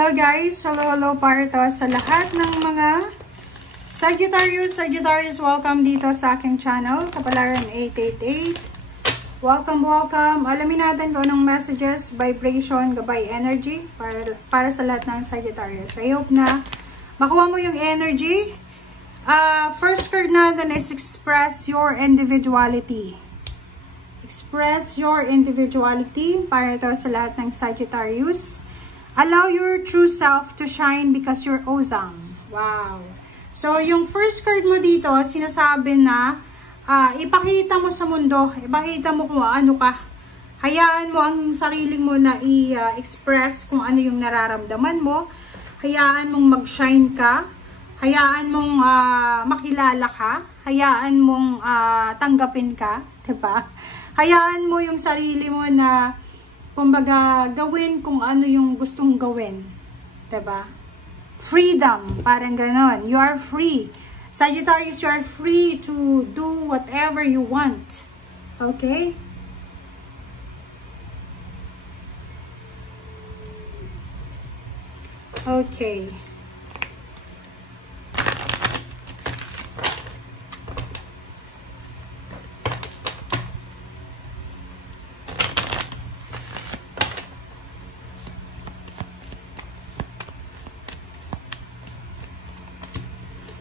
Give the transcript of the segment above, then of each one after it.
Hello guys! Hello para to sa lahat ng mga Sagittarius, welcome dito sa aking channel, Kapalaran 888. Welcome. Alamin natin kung anong messages, vibration, gabay energy para sa lahat ng Sagittarius. I hope na makuha mo yung energy. First card natin is express your individuality. Express your individuality para to sa lahat ng Sagittarius. Allow your true self to shine because you're awesome. Wow. So, yung first card mo dito, sinasabi na ipakita mo sa mundo, ipakita mo kung ano ka. Hayaan mo ang sarili mo na i-express kung ano yung nararamdaman mo. Hayaan mong mag-shine ka. Hayaan mong makilala ka. Hayaan mong tanggapin ka. Diba? Hayaan mo yung sarili mo na kumbaga, gawin kung ano yung gustong gawin. Diba? Freedom. Parang ganon. You are free. Sagittarius, you are free to do whatever you want. Okay? Okay.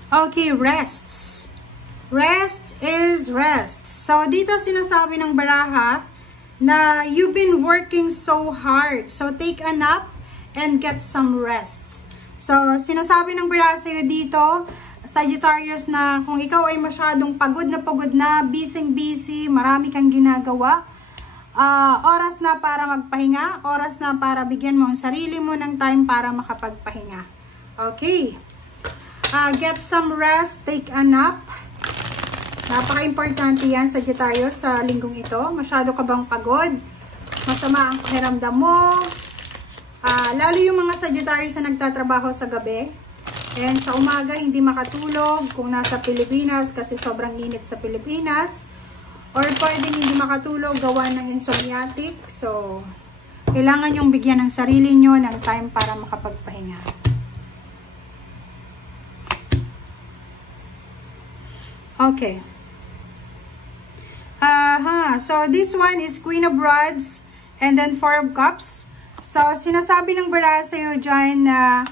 Okay, rests. Rest is rest. So, dito sinasabi ng baraha na you've been working so hard. So, take a nap and get some rest. So, sinasabi ng baraha sa'yo dito, Sagittarius, na kung ikaw ay masyadong pagod na, busy, marami kang ginagawa, oras na para magpahinga, oras na para bigyan mo ang sarili mo ng time para makapagpahinga. Okay. Get some rest, take a nap. Napaka-importante yan, Sagittarius, sa linggong ito. Masyado ka bang pagod? Masama ang pakiramdam mo? Lalo yung mga Sagittarius na nagtatrabaho sa gabi. And sa umaga, hindi makatulog kung nasa Pilipinas kasi sobrang init sa Pilipinas. Or pwedeng hindi makatulog, gawa ng insomniatic. So, kailangan yung bigyan ng sarili nyo ng time para makapagpahinga. Okay. So, this one is Queen of Rods and then Four of Cups. So, sinasabi ng baraha sa'yo dyan na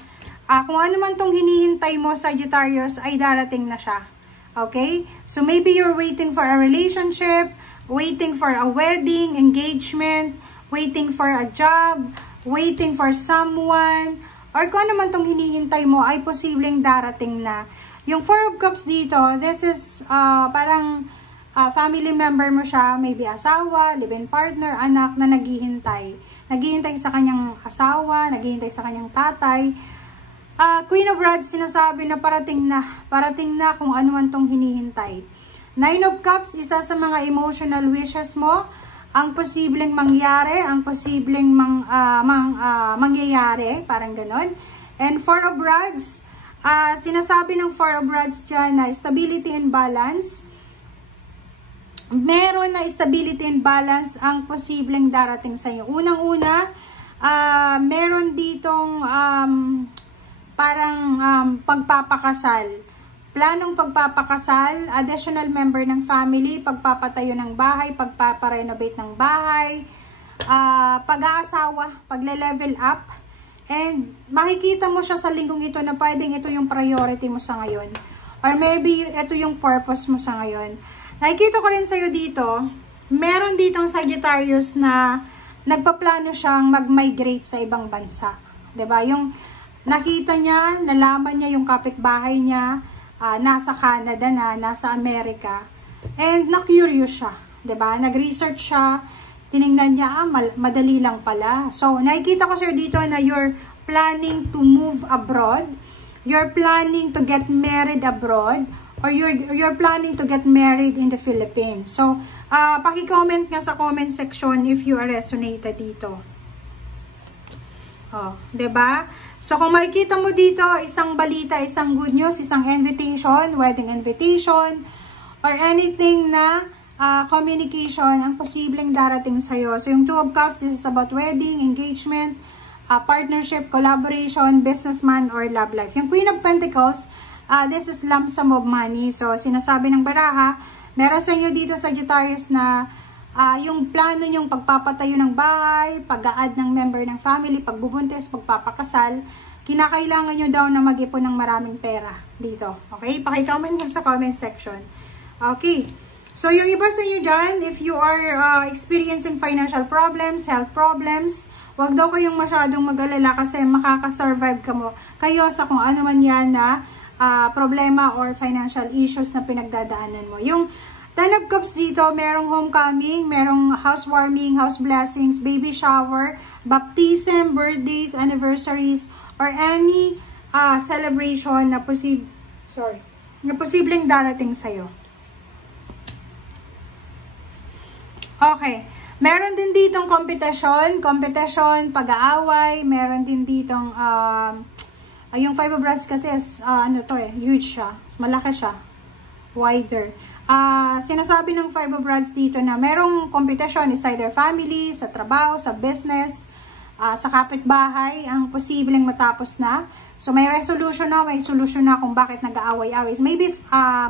kung ano man tong hinihintay mo, Sagittarius, ay darating na siya. Okay? So, maybe you're waiting for a relationship, waiting for a wedding, engagement, waiting for a job, waiting for someone, or kung ano man tong hinihintay mo ay posibleng darating na. Yung Four of Cups dito, this is parang family member mo siya, maybe asawa, live-in partner, anak na naghihintay. Naghihintay sa kanyang asawa, naghihintay sa kanyang tatay. Queen of Rods, sinasabi na parating na kung ano man tong hinihintay. Nine of Cups, isa sa mga emotional wishes mo, ang posibleng mangyari, ang posibleng mangyayari, parang ganon. And Four of Rods, sinasabi ng Four of Rods dyan na stability and balance. Meron na stability and balance ang posibleng darating sa iyo. Unang-una, meron ditong pagpapakasal. Planong pagpapakasal, additional member ng family, pagpapatayo ng bahay, pagpaparenovate ng bahay, pag-aasawa, pagle-level up. And makikita mo siya sa linggong ito na pwedeng ito yung priority mo sa ngayon. Or maybe ito yung purpose mo sa ngayon. Nakikita ko rin sa'yo dito, meron ditong Sagittarius na nagpaplano siyang mag-migrate sa ibang bansa. 'Di ba? Yung nakita niya, nalaman niya yung kapitbahay niya, nasa Canada na, nasa Amerika. And na-curious siya. 'Di ba? Nag-research siya. Tiningnan niya, madali lang pala. So, nakikita ko sa'yo dito na you're planning to move abroad. You're planning to get married abroad. Or you're planning to get married in the Philippines. So, paki-comment nga sa comment section if you are resonated dito. Oh, 'di ba? So, kung makikita mo dito, isang balita, isang good news, isang invitation, wedding invitation, or anything na communication ang posibleng darating sa'yo. So, yung Two of Cups, this is about wedding, engagement, partnership, collaboration, businessman, or love life. Yung Queen of Pentacles, this is lump sum of money. So, sinasabi ng baraha, meron sa inyo dito Sagittarius na yung plano nyong pagpapatayo ng bahay, pag-a-add ng member ng family, pagbubuntis, pagpapakasal, kinakailangan nyo daw na mag-ipon ng maraming pera dito. Okay? Paki-comment nyo sa comment section. Okay. So, yung iba sa inyo dyan, if you are experiencing financial problems, health problems, wag daw kayong masyadong mag-alala kasi makakasurvive kayo sa kung ano man yan na problema or financial issues na pinagdadaanan mo. Yung 10 of Cups dito, merong homecoming, merong housewarming, house blessings, baby shower, baptism, birthdays, anniversaries, or any celebration na posibleng darating sa'yo. Okay. Meron din ditong competition, pag-aaway, meron din ditong, yung 5 of Wands kasi is, huge siya, malaki siya, wider. Sinasabi ng 5 of Wands dito na merong competition is either family, sa trabaho, sa business, sa kapitbahay, ang posibleng matapos na. So, may resolution na, may solution na kung bakit nag-aaway-away. Maybe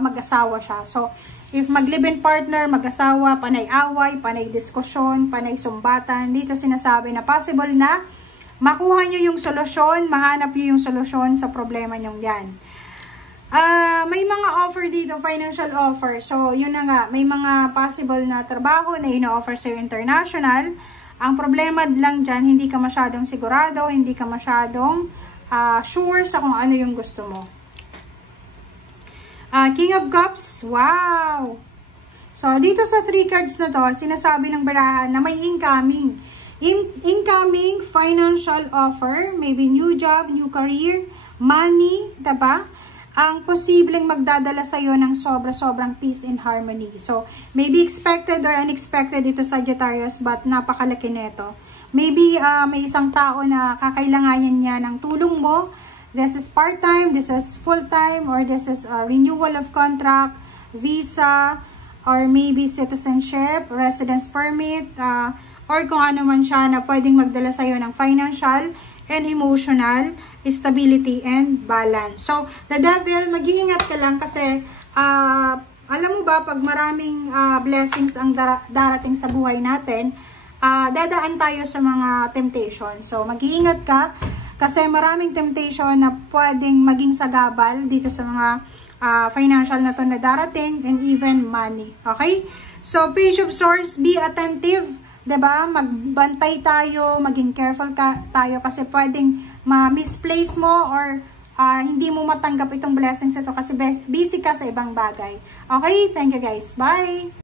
mag-asawa siya. So, if mag-live-in partner, mag-asawa, panay away, panay diskusyon, panay sumbatan, dito sinasabi na possible na makuha nyo yung solusyon, mahanap nyo yung solusyon sa problema nyo yan. May mga offer dito, financial offer. So, yun na nga, may mga possible na trabaho na ino-offer sa'yo international. Ang problema lang dyan, hindi ka masyadong sigurado, hindi ka masyadong sure sa kung ano yung gusto mo. King of Cups, wow! So, dito sa 3 cards na to, sinasabi ng barahan na may incoming. Incoming financial offer, maybe new job, new career, money, diba? Ang posibleng magdadala sa'yo ng sobra-sobrang peace and harmony. So, maybe expected or unexpected ito Sagittarius, but napakalaki nito. Maybe may isang tao na kakailanganin niya ng tulong mo. This is part-time, this is full-time, or this is a renewal of contract, visa, or maybe citizenship, residence permit, or kung ano man siya na pwedeng magdala sa'yo ng financial and emotional stability and balance. So, the devil, mag-iingat ka lang kasi alam mo ba, pag maraming blessings ang darating sa buhay natin, dadaan tayo sa mga temptation. So, mag-iingat ka kasi maraming temptation na pwedeng maging sagabal dito sa mga financial na to na darating and even money. Okay? So, Page of Swords, be attentive. Diba? Magbantay tayo, maging careful tayo kasi pwedeng ma-misplace mo or hindi mo matanggap itong blessings ito kasi busy ka sa ibang bagay. Okay? Thank you guys. Bye!